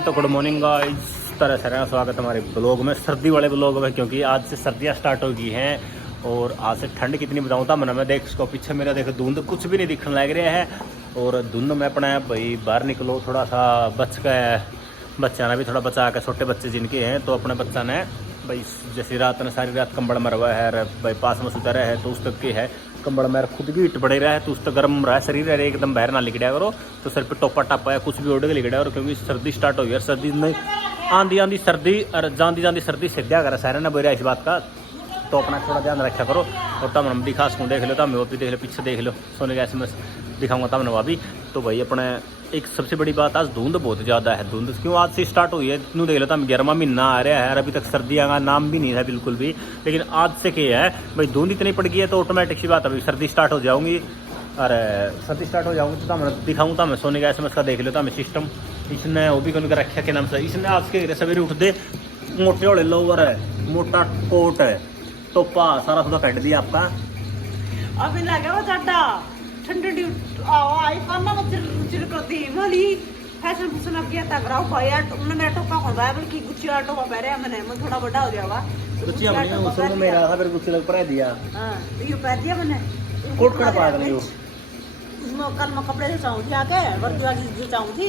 तो good morning guys, तरह से स्वागत हमारे ब्लॉग में, सर्दी वाले ब्लॉग में, क्योंकि आज से सर्दियाँ स्टार्ट हो गई हैं। और आज से ठंड कितनी बताऊँ था मैं देख इसको पीछे मेरा देख, धुंध कुछ भी नहीं दिखने लग रहा है। और धुंध में अपना भाई बाहर निकलो थोड़ा सा बच का बच्चा ने भी थोड़ा बचा के, छोटे बच्चे जिनके हैं तो अपने बच्चा ने भाई जैसे रात ने सारी रात कंबल मरवा है भाई पास में सुता रहा है तो उस तक के है कंबल में खुद की हीट बढ़े रहा है तो उस तक गर्म रहा है शरीर है, एकदम बाहर ना लिखड़ा करो तो सर पे टोपा टापा है कुछ भी ओढ़ के लिखड़ा। और क्योंकि सर्दी स्टार्ट हो गई है, सर्दी में आंधी आंधी सर्दी और जांदी जांदी सर्दी सीधा कर सारे ने बोला इस बात का, तो अपना थोड़ा ध्यान रखा करो। और तब हम दिखा सकूँ देख लो, तब वो भी देख लो, पीछे देख लो सोने का एसएमएस दिखाऊंगा तब नवा भी। तो भाई अपने एक सबसे बड़ी बात, आज धुंध बहुत ज़्यादा है। धुंध क्यों आज से स्टार्ट हुई है इतनू देख लो, तब 11वां महीना आ रहा है और अभी तक सर्दियाँ का नाम भी नहीं है बिल्कुल भी। लेकिन आज से क्या है भाई, धुंध इतनी पड़ गई है तो ऑटोमेटिक सी बात है, अभी सर्दी स्टार्ट हो जाऊँगी। अरे सर्दी स्टार्ट हो जाऊँगी तो मैं दिखाऊँ था, मैं सोने का एसएमएस का देख लो, मैं सिस्टम इसने वो भी कौन कर रखा के नाम से, इसने आज के सवेरे उठते मोटे वाले लोअर है, मोटा कोट है, टोपा सारा सुधा कट दिया आपका। अभी लगे वो चड्डा ठंडी आई करना मत चिर करती वाली फैशन फैशन अब गया तक रहा भाई यार मैंने टोपा को बाइबल की गुच्ची वाला टोपा पहने मैंने मैं थोड़ा बड़ा हो जाएगा गुच्ची हमने उस में मेरा था फिर गुच्ची लग पर दिया। हां ये पहन दिया मैंने कोट का पागल है वो, उसमें कल मैं कपड़े से चाहूं थी आके वर्दी वाली जो चाहूं थी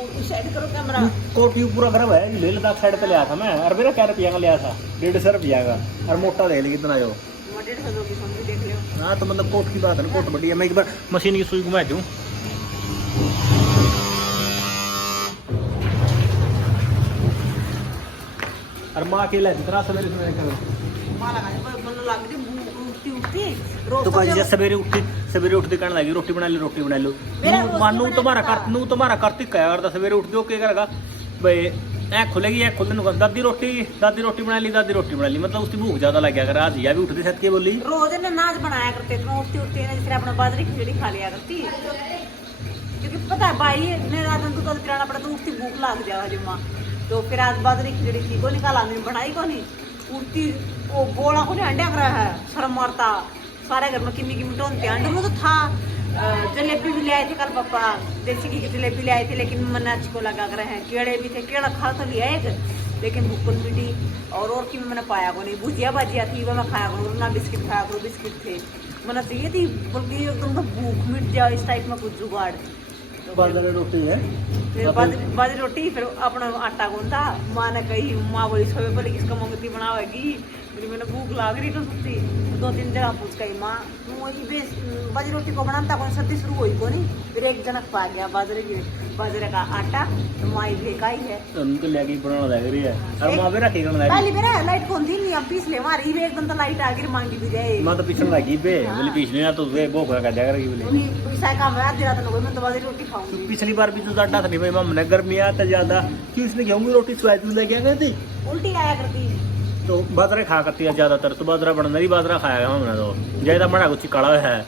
उस साइड करो कैमरा। कोट ही पूरा गर्म है, ले लद्दाख साइड पे लिया था मैं, और मेरा क्या रुपया का लिया था 150 रुपया का, और मोटा देख ली कितना जो 150 की सुन देख लियो। हाँ तो मतलब कोट की बात है ना, कोट बढ़िया। मैं एक बार मशीन की सुई घुमा दूँ, और माँ अकेला जितना सवेरे सवेरे करो मां लगा मन लग रही उठती रोज तो भाई सवेरे उठते कहने लगी रोटी बना लो मानू तुम्हारा कार्तिक क्या करता, सवेरे उठ दो क्या करेगा भाई, ऐ खुलेगी ऐ खुलने दादी रोटी बना ली मतलब उसकी भूख ज्यादा लग गया कर। आज या भी उठती सच के बोली रोज ने नाच बनाया करते थे, उठती जैसे अपना बाजरे की खिचड़ी खा लिया करती, क्योंकि पता है भाई ने रात में दूध पिलाना पड़ा तो उठती भूख लग जाएगा जुम्मा, तो फिर आज बाजरे की खिचड़ी थी को निकाला नहीं बनाई को नहीं उठती वो बोला को नहीं अंडा कर रहा है शर्म मारता सारे घर में किमी टोनते अंडे में तो था। जलेबी भी ले आए थे कल पापा, देसी घी की जलेबी ले आए थे, लेकिन मन अच्छी को लगा कर रहे हैं। केड़े भी थे, केड़ा खा तो लिया एक, लेकिन भूख मिटी और की मैंने पाया को नहीं, भुजिया भाजिया थी वो मैं खाया करूँ ना, बिस्किट खाया करूँ, बिस्किट थे मैंने चाहिए थी बल्कि एकदम तो भूख मिट जाए इस टाइप में कुछ जुगाड़। बाजरे रोटी है, फिर बाजरी रोटी, फिर अपना आटा गूंथा, माँ ने कही माँ बोली सोए बोले किसका मंगती बनावेगी, फिर मैंने भूख लाग रही तो सुती 2-3 जगह पूछ गई माँ बाजरी रोटी को बनाता कौन सर्दी शुरू हुई को नहीं, फिर एक जनक पा गया बाजरे का आटा तो माँ लेकर आई है उनको लेके बनाना लग रही है, और माँ भी रखी करना लगी पहले मेरा लाइट कौन थी नहीं, अब पीस ले मारी वे एकदम तो लाइट आ गई मांगी भी जाए माँ तो पीछे लगी बे बोली पीछने ना तो वे भूख लगा जाएगा बोली उन्हीं पैसा काम है आधी रात को मैं तो बाजरी रोटी खाऊंगी। पिछली बार भी तो डाटा था नहीं भाई हमने गर्मी आता ज्यादा क्यों इसने गेहूं की रोटी स्वाद में लेके आ गई थी, उल्टी आया करती तो बाजरा खा करती है ज्यादातर, तो बाजरा बना नहीं बाजरा खाया हमने तो ज्यादा बड़ा कुछ काला है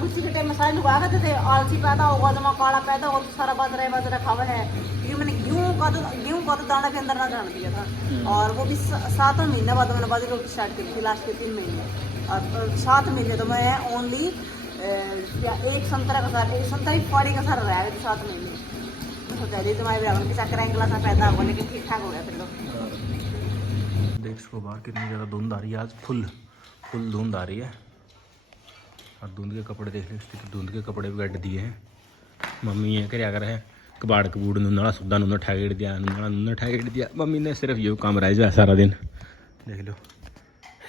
कुछ के टाइम में सारे लोग आ गए थे, आलसी पैदा होगा तो काला पैदा होगा तो सारा बाजरा खावा है, क्योंकि मैंने गेहूं का तो दाना के अंदर ना जान दिया था। और वो भी 7 महीने बाद मैंने बाजरे रोटी स्टार्ट की थी, लास्ट के 3 महीने, और 7 महीने तो मैं ओनली एक संतरा का सार, एक संतरा की फाड़ी का सारा रहा है 7 महीने सोचा दी तुम्हारे ब्राह्मण के चक्कर एंगला सा पैदा होगा, लेकिन ठीक ठाक हो गया फिर तो। देख इसको बाहर कितनी ज़्यादा धुंध आ रही है, आज फुल धुंध आ रही है। और धुंध के कपड़े देख लो, धुंध के कपड़े भी गड्ढ दिए हैं। मम्मी ये क्या कर रहे हैं, कबाड़ कबूड़ नूना सुधा नूना ठेगड़ दिया, नूना ठेगड़ दिया। मम्मी ने सिर्फ ये काम रह जाए सारा दिन, देख लो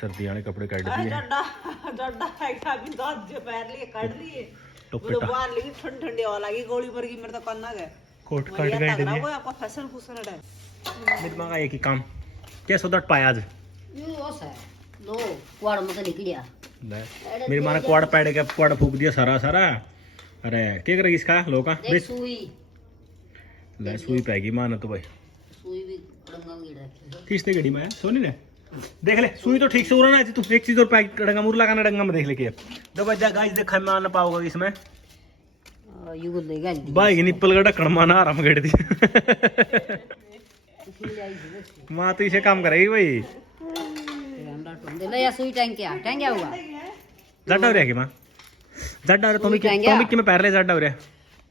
सर्दी वाले कपड़े काट दिए ठंडी हवा लगी गोली पर की मेरे तो करना गए कोट काट दिए। वो आपका फैशन फूसन है मेरे मांगा एक ही काम क्या सोदट पाया आज लो क्वाड़ में से निकलिया मेरी माँ ने क्वाड़ पैड के क्वाड़ फूक दिया सारा। अरे क्या करेगी इसका लोका सुई पाएगी माँ ने तो भाई किसने गड़ी में सोनी ने देख ले सुई तो ठीक से उड़ना है तू, एक चीज और पैक डंगा मुर लगाना डंगा में देख ले के दो बजा गाइस देखा मैं ना पाऊंगा इसमें भाई की निप्पल का ढक्कन माना आराम कर दी माँ तो इसे काम करेगी भाई सुई टैंकिया हुआ जड्डा हो रहा है माँ जड्डा तुम कि मैं पैर ले जड्डा हो रहा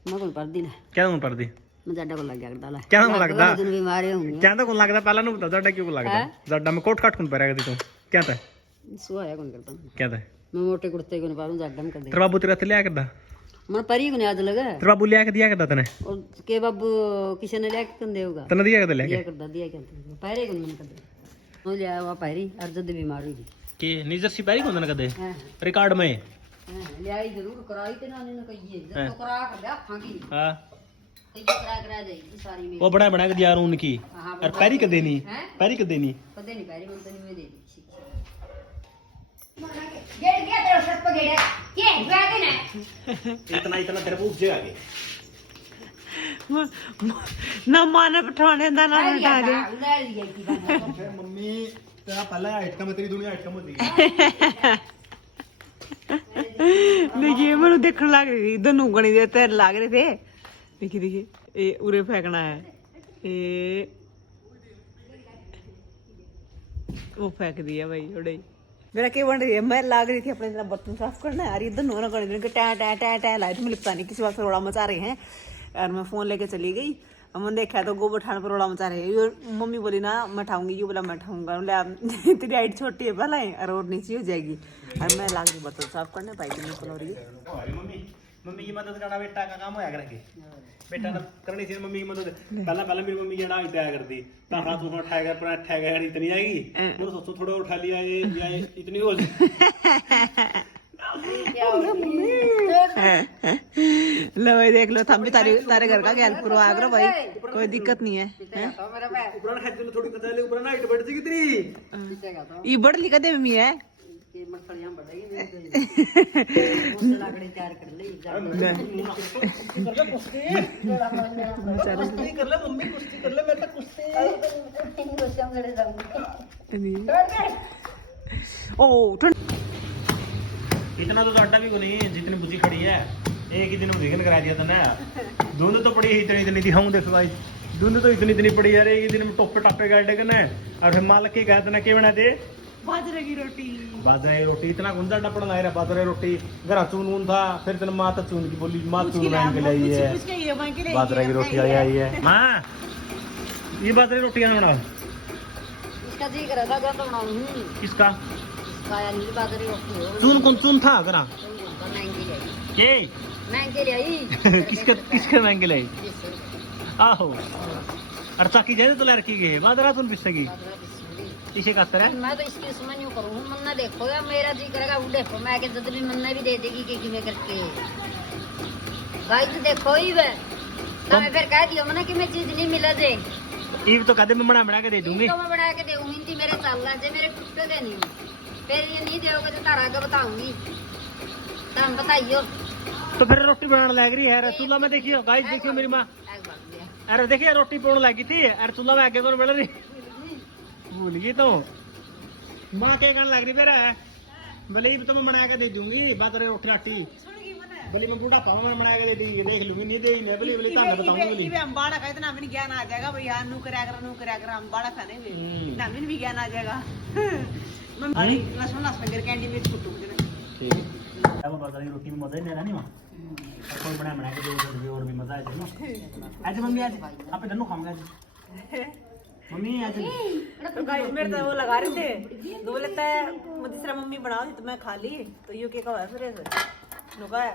मैं कोई पर दी ना क्या तुम पर दी मजाडा को लग गया डाला क्या ना लगदा दिन बीमारी होंगे क्या तो कौन लगदा पहला नु बता जाडा क्यों लगदा जाडा में कोट काट कौन परेगा दी तू क्या था सोया कौन करता क्या था मैं मोटे कुर्ते को पाऊं जाडा में कर दे तेरा बाबू तेरा लिया करदा मन परी को आज लगा तेरा बाबू लिया के दिया करदा तने और के बाबू किसी ने लिया के देगा तने दिया करदा दिया लेके करदा दिया क्या पैरे को मन कर दे वो ले आया पैरी अर्जद बीमार हुई के नीजर सिपाही कौन ना कदे हां रिकॉर्ड में ले आई जरूर कराई ते नानी ने कहिए जब तो करा कर दे खागी हां कई करा जाएगी सारी में वो बना के दिया उनकी और पैरी के देनी पैरी के देनी पता नहीं पैरी मन तो नहीं में दे दी गेट गया तेरा सर पर गेट के बैग ना इतना इतना तेरे को उपजे आगे ना माने पठाने दा ना हटा दे उड़ा लिया की बात मम्मी तेरा पहला आइटम तेरी दुनिया आइटम होती है देखिए मैंने देखने लग रही थी दोनों गणी दे तेरे लग रहे थे देखिए देखिए ये उरे फेंकना है ये वो फेंक दिया भाई उड़े मेरा क्या बन रही है मैं लाग रही थी अपने तरह बर्तन साफ करना यार ये दोनों गणी दे टा टा टा टा लाइट में लिपता नहीं किसी बात से रोड़ा मचा रहे हैं यार मैं फोन लेके चली गई हमने देखा तो गोबर ठान पर रोड़ा मचा रहे ये मम्मी बोली ना मैं उठाऊंगी ये बोला मैं उठाऊंगा बोले तेरी हाइट छोटी है पहले और नीचे हो जाएगी और मैं लाग रही बर्तन साफ करने पाई नहीं हो रही है मम्मी मम्मी की मदद करना बेटा का काम होया करेंगे बेटा ना करनी चाहिए मम्मी की मदद पहला पहला मेरी मम्मी जड़ा इतना करती तारा तू उठाया कर पर उठाया कर इतनी आएगी मैं सोचो थोड़ा उठा लिया ये या इतनी हो लो भाई देख लो थम भी तारे घर का हेल्प करवा करो भाई कोई दिक्कत नहीं है ऊपर ना हेड थोड़ी पता ले ऊपर ना हाइट बढ़ जाएगी तेरी ये बढ़ लिखा दे मम्मी है कर ले मम्मी कुश्ती कर ले मैं तो कुश्ती ओ इतना तो डाटा भी को नहीं जितनी बुद्धि खड़ी है एक ही दिन में दिखन करा दिया था ना धुंध तो पड़ी इतनी इतनी दिखाऊं देखो भाई धुंध तो इतनी इतनी पड़ी यार एक ही दिन में टोपे टापे गाड़े करना है और फिर मालिक की कहते ना क्या बना दे बाजरे की रोटी इतना गुंजा टपड़ा ला रहा बाजरे रोटी घर चून था फिर तेने माता चून की बोली माँ चून लाइन के लाई है बाजरे की रोटी आई है माँ ये बाजरे रोटी बना इसका जी करा था जब बनाऊं किसका काया नीली बाजरे रोटी हो चून कौन चून था करा महंगी ले के महंगी ले आई किसका महंगे लाई आहो और चाकी जैसे तो लड़की के बाजरा चून पिसगी इसे का तरह मैं तो इसकी समझ नहीं करूँ मन्ना देखो या मेरा जी करेगा वो देखो मैं आगे जब भी मन्ना भी दे देगी कि मैं करके भाई तो देखो ही वे तो मैं फिर कह दिया मना कि मैं चीज नहीं मिला दे ईव तो कदम में बना के दे दूंगी तो मैं बना के दूंगी जी मेरे चल रहा जे मेरे टूटे दे नहीं फिर ये नहीं दोगे तो तारा आगे बताऊंगी तुम बताइयो तो फिर रोटी बनाने लग रही है रसगुल्ला में देखियो गाइस देखियो मेरी माँ अरे देखिए रोटी पोड़ लगी थी अरे चूल्हा में आगे कौन बढ़ रही भूल गई तो माँ क्या करने लग रही मेरा है बोले तो मैं बना के दे दूंगी बाजरे रोटी राटी बोली मैं बूढ़ा पाऊँ मैं बना के दे दी देख लूंगी नहीं दे मैं बोली बोली ताने बताऊंगी बोली हम बाड़ा का इतना भी ज्ञान आ जाएगा भैया नू करा कर हम बाड़ा खाने में ना भी ज्ञान आ जाएगा मैं लहसुन लहसुन कैंडी मिर्च कुटू ठीक है अब बाजरे की रोटी में मजा ही नहीं रहा नहीं माँ कोई बना के दे और भी मजा आएगा आज मम्मी आज आप इधर खाऊंगा आज मम्मी आज तो गाइस मेरे तो वो लगा रहे थे तो बोले तीसरा मम्मी बनाओ तो मैं खा ली तो यू के कहा फिर ऐसे नुका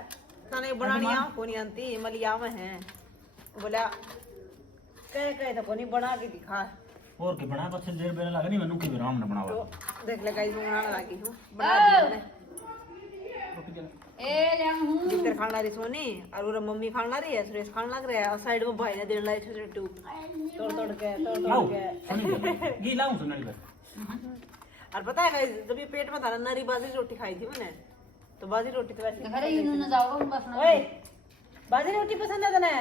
ताने बनानी आ कोनी आंती मलिया में है बोला कहे तो कोनी बना के दिखा और के बना तो देर बेर लगा नहीं मैंने के राम ने बनावा तो देख ले गाइस बनाने लगी हूं बना दिया मैंने ए ले हूं जितर खाना रही सोनी और वो मम्मी खाना रही है सुरेश खाने लग रहा है और साइड में भाई ने देने लाए छोटे टू तोड़ के घी लाऊं सुनल पे और पता है गाइस जब ये पेट में था ना नरी बाजरी रोटी खाई थी मैंने तो बाजरी रोटी तो वैसे घरे ही न जाओगे बस ओए बाजरी रोटी पसंद है तने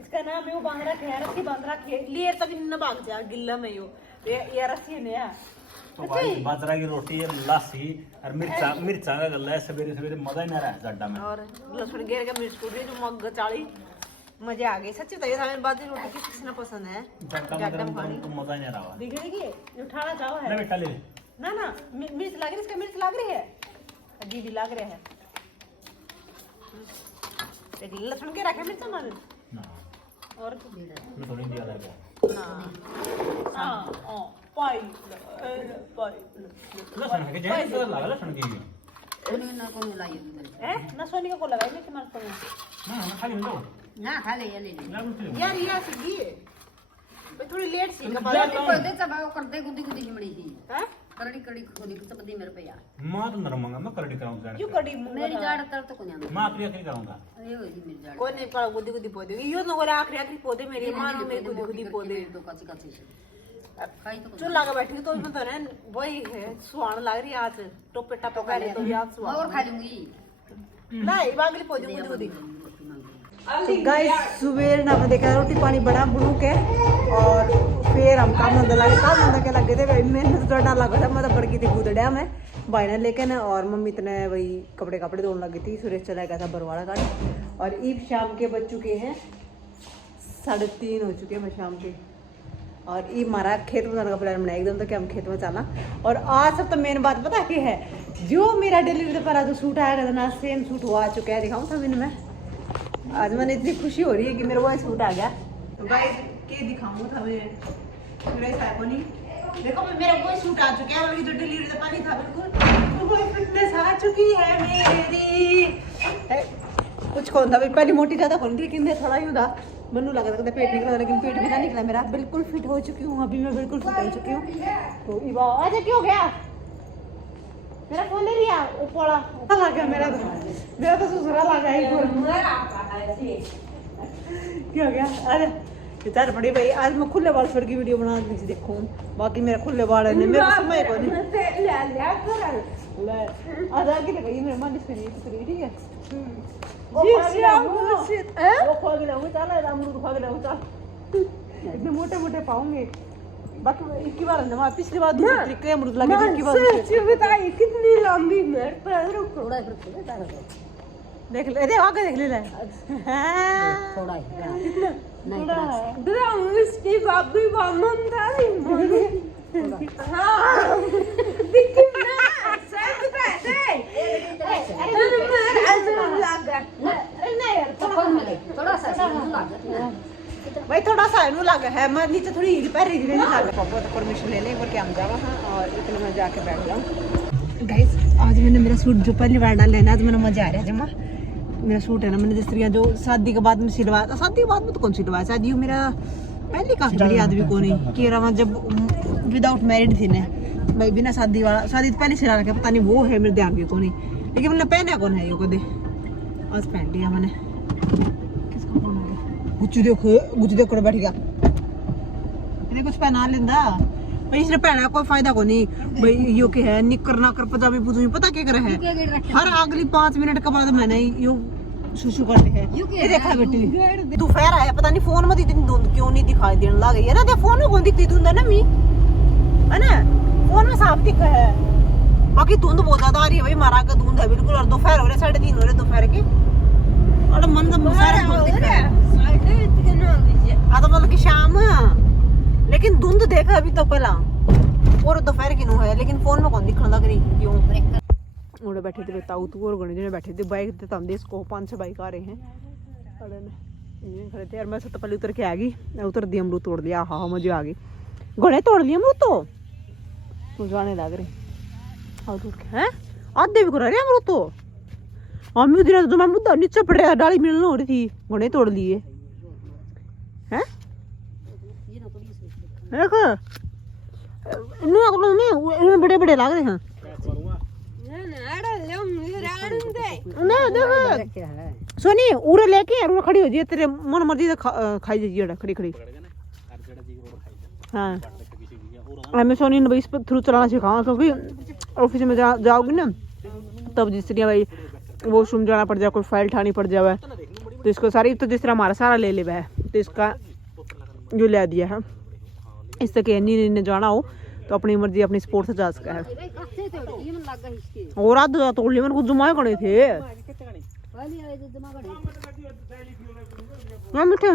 इसका नाम है वो बांद्रा खैर की बांद्रा लिए तक न भाग जा गिल्ला में ये रस्सी ने है तो भाई बाजरा की रोटी है लस्सी और मिर्चा का गल्ला है सवेरे सवेरे मजा ही ना रहा गड्ढा में और लहसुन घेर के मिर्च कूट जो मग चाली मजे आ गए सच्ची तो ये सारे बाजरी रोटी किसने पसंद है गड्ढा में तो मजा ही ना रहा बिगड़ेगी उठाना चाहो है ले बेटा ले ना मिर्च लग रही इसका मिर्च लग रही है दीदी लग रहा है लहसुन के रखे मिर्च ना ना और तो भीड़ है मैं थोड़ी दिया लगा लसन है कि जाए तो लगा लसन की उन्हें ना को लाई ना सोनी को लगाई मैं तुम्हारे को ना खाली लो ना खा ले ये ले ना कुछ यार ये सीधी है थोड़ी लेट सी पौधे चबाओ करते गुदी गुदी हिमड़ी थी हैं करड़ी करड़ी खुदी सबदी मेरे पे यार मैं तो नरमांगा मैं करड़ी कराऊंगा क्यों कड़ी मेरी जाड़ तर तो कोनी मैं आखिरी आखिरी कराऊंगा अरे वो जी मेरी जाड़ कोई नहीं पर गुदी गुदी पौधे यो न बोले आखिरी आखिरी पौधे मेरी मानो मेरी गुदी गुदी पौधे तो काची काची से खाई तो चूल्हा लगा बैठी तो मैं तो ना वही है सुहान लग रही आज टोपे टपे का ले तो याद मैं सुहान और खा लूंगी नहीं बागली पौधे गुदी गुदी तो गाइस सुबह ना देखा रोटी पानी बड़ा बुनू के और फिर हम काम धंधा लगे काम धंधा के लगे थे भाई मेहनत तो डर लगा था मतलब बड़की थी गुदड़िया में भाई ने लेकिन और मम्मी इतने वही कपड़े कपड़े धोने लगी थी सुरेश चला गया था बरवाड़ा का और ईब शाम के बज चुके हैं 3:30 हो चुके हैं शाम के और ईब हमारा खेत में जाने का प्लान बनाया एकदम तो कि हम खेत में चलना और आज सब तो मेन बात पता क्या है जो मेरा डिलीवरी पर जो सूट आया था ना सेम सूट वो आ चुका है दिखाऊँ था मैंने आज मैंने इतनी खुशी हो रही है कि मेरा वो सूट आ गया तो गाइस के दिखाऊं था मैं मेरा ऐसा को नहीं देखो मेरा वो सूट आ चुका है और जो डिलीवरी का पानी था बिल्कुल वो फिटनेस आ चुकी है मेरी कुछ कौन था भाई पहले मोटी ज्यादा कौन थी लेकिन थोड़ा ही था मनु लगा था पेट निकला लेकिन पेट भी ना निकला मेरा बिल्कुल फिट हो चुकी हूँ अभी मैं बिल्कुल फिट हो चुकी हूँ तो इवा आज क्यों गया मेरा फोन ले लिया वो पड़ा लग गया मेरा तो ससुरा लगा ही क्या हो गया अरे बेचारे बड़ी भाई आज मैं खुले बाल छोड़ की वीडियो बना दी देखो बाकी मेरा खुले बाल है मेरा समय को नहीं ले आज आके लगाई मेरे मन से नहीं तो ठीक है वो खा के लाऊंगा चल अमरूद खा के लाऊंगा चल इतने मोटे मोटे पाऊंगे बाकी एक ही बार ना पिछली बार दूसरे तरीके अमरूद लगे थे की बार सच बताइए कितनी लंबी मेरे पैर थोड़ा देख ले दे आगे देख ले थोड़ा ही थोड़ा ड्राम इसकी बाबी बामन था हां दिखी ना सब पैसे थोड़ा सा भाई थोड़ा सा इनू लगा है मैं नीचे थोड़ी हील पैर हील नहीं लगा पापा तो परमिशन ले ले करके हम जावा हां और इतने में जाके बैठ जाऊं गाइस आज मैंने मेरा सूट जो पहली बार डाला है ना आज मैंने मजा आ रहा है जमा मेरा सूट है ना मैंने जिस तरह जो शादी के बाद में सिलवाया था शादी के बाद में तो कौन सिलवाया शादी मेरा पहली काफी बड़ी आदमी को नहीं कि रहा जब विदाउट मैरिड थी ना भाई बिना शादी वाला शादी तो पहले सिला रखा पता नहीं वो है मेरे ध्यान भी को नहीं लेकिन मैंने पहना कौन है ये कदे आज पहन लिया मैंने किसका फोन आ गया गुच्चू देखो बैठ गया इन्हें कुछ पहना लेंदा भाई इसने पहना कोई फायदा को नहीं भाई यो के है निकर ना कर पजामी पूछूं पता क्या करे है हर अगली 5 मिनट के बाद मैंने यो सुसु करते हैं ये देखा बेटी दोपहर आया पता नहीं फोन में इतनी धुंध क्यों नहीं दिखाई देने लगी है ना दे फोन में कौन दिखती धुंध है ना मी है ना फोन में साफ दिख है बाकी धुंध बहुत ज्यादा आ रही है भाई मारा का धुंध है बिल्कुल और दोपहर हो रहे 3:30 हो रहे दोपहर के और मन तो सारा धुंध दिख रहा है आ तो मतलब कि शाम लेकिन धुंध देखा अभी तो पहला और दोपहर की नो है लेकिन फोन में कौन दिखने लग रही क्यों उड़े बैठे थे ताऊ तू और गणे जने बैठे थे बाइक ते तम देश को 5-6 बाइक आ रहे हैं अरे ने खड़े थे यार मैं सब पहले उतर के आ गई उतर दिया अमरूद तोड़ दिया हाँ मजे आ गई गणे तोड़ लिया अमरूद तो जाने लग रहे और उठ के हैं आधे भी करा रहे अमरूद तो हम उधर तो मैं मुद्दा नीचे पड़ रहा डाली मिलने हो रही थी गणे तोड़ लिए हैं देखो इन्हें बड़े बड़े लग रहे हैं सोनी उरे लेके उरे खड़ी हो जी तेरे मन मर्जी से खाई जाइए खड़ी खड़ी हाँ मैं सोनी ने इस पर थ्रू चलाना सिखाऊंगा क्योंकि ऑफिस में जाओगी ना तब जिस तरह भाई वॉशरूम जाना पड़ जाए कोई फाइल ठानी पड़ जाए तो इसको सारी तो जिस तरह हमारा सारा ले ले है तो इसका जो ले दिया है इस तक नहीं जाना हो तो अपनी मर्जी अपनी स्पोर्ट से जा सका है और आध तोड़ लिए मैंने कुछ जमा करे थे मिठे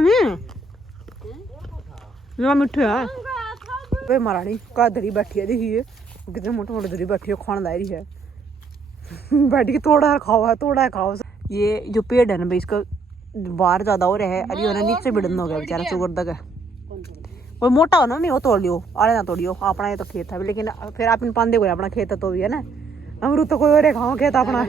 मिठे है महारानी का धरी बैठी है देखिए कितने मोटे मोटे धरी बैठी है खाना ला रही है बैठ के थोड़ा खाओ ये जो पेड़ है ना भाई इसका बाहर ज्यादा हो रहा है अरे होना नीचे बिड़न हो गया बेचारा शुगर तक वो मोटा हो ना मैं वो तोड़ लियो आले ना तोड़ियो अपना ये तो खेत है लेकिन फिर आप पांदे को अपना खेत तो भी है ना अमरूद तो कोई और खाओ खेत अपना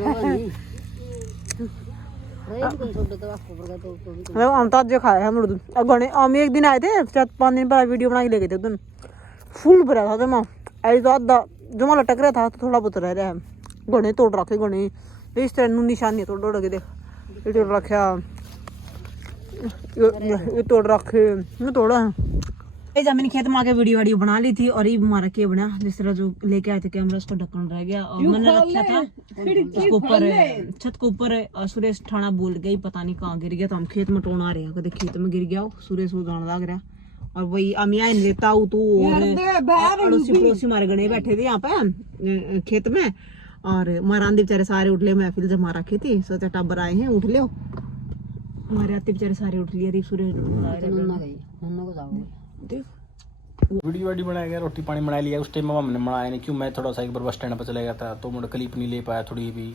मतलब हम तो आज खाए हैं अमरूद गणे हम एक दिन आए थे 4-5 दिन पहले वीडियो बना के ले गए थे उधर फुल भरा था जमा ऐसे तो आधा जमा लटक रहा था तो थोड़ा बहुत रह रहा है गणे तोड़ रखे गणे इस तरह नू निशानी तोड़ के देख ये तोड़ रखा ये तोड़ रखे ये तोड़ा मैंने खेत में आके वीडियो बना ली थी और ये हमारा क्या बना जिस तरह जो लेके आए थे कैमरा उसका ढक्कन रह गया और मैंने रखा था उसके ऊपर छत के ऊपर सुरेश ठाणा बोल गई पता नहीं कहाँ गिर गया तो हम खेत में टोना रहे हैं खेत में गिर गया सुरेश वो जान लग रहा और वही अमिया लेता हूँ तू अड़ोसी पड़ोसी हमारे गणे बैठे थे यहाँ पे खेत में और मारांदी बेचारे सारे उठ ले महफिल जमा रखी थी सोचा टब्बर आए हैं उठ लो हमारे आते बेचारे सारे उठ लिए सुरेश वीडियो वाडी बनाया गया रोटी पानी बना लिया उस टाइम में हमने बनाया नहीं क्यों मैं थोड़ा सा एक बार बस स्टैंड पर चला गया था तो मुझे क्लिप नहीं ले पाया थोड़ी भी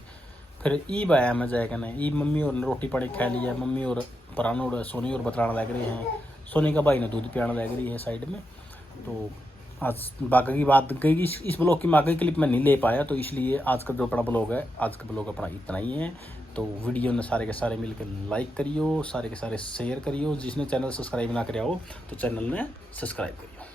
फिर ईब आया मैं जाएगा ना ईब मम्मी और रोटी पानी खा लिया मम्मी और परानो और सोनी और बतलाना लग रहे हैं सोनी का भाई ने दूध पियाना लग रही है साइड में तो आज बाकी की बात गई इस ब्लॉग की बाकी क्लिप में नहीं ले पाया तो इसलिए आज का जो अपना ब्लॉग है आज का ब्लॉग अपना इतना ही है तो वीडियो ने सारे के सारे मिलकर लाइक करियो सारे के सारे शेयर करियो जिसने चैनल सब्सक्राइब ना कराया हो तो चैनल ने सब्सक्राइब करियो।